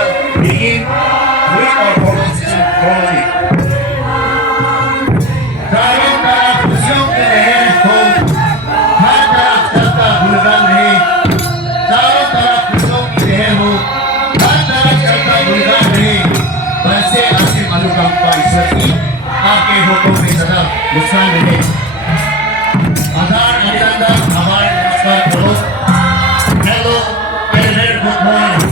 shall begin with our proposition formally. Karong taraf pusyong kinahen ko, hatarap sarta bulagan rehe. Karong taraf pusyong kinahen ko, hatarap sarta bulagan rehe. Banse asim alukang paisati, ake hukum isana, muskan rehe. Adar adilanda, abar namaskar karo. Hello, and a very good morning.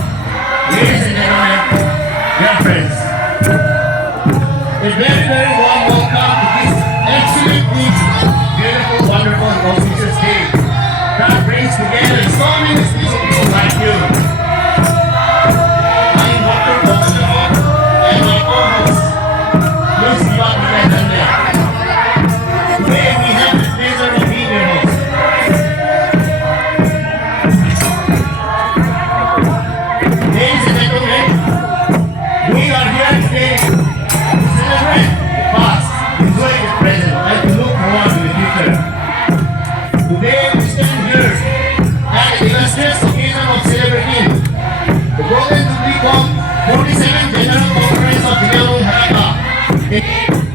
Ladies and gentlemen, dear friends. A very, very warm welcome to this excellently beautiful, wonderful, and auspicious day that brings together so many special people like you. I am Dr. Boxero and my co-host, Luis Ibarra. Today we have the pleasure of being your host. Ladies and gentlemen, we are here today to celebrate the past, enjoy the present, and to look forward to the future. Today we stand here at the illustrious occasion of celebrating the Golden Jubilee 47th General Conference of Zeme Naga.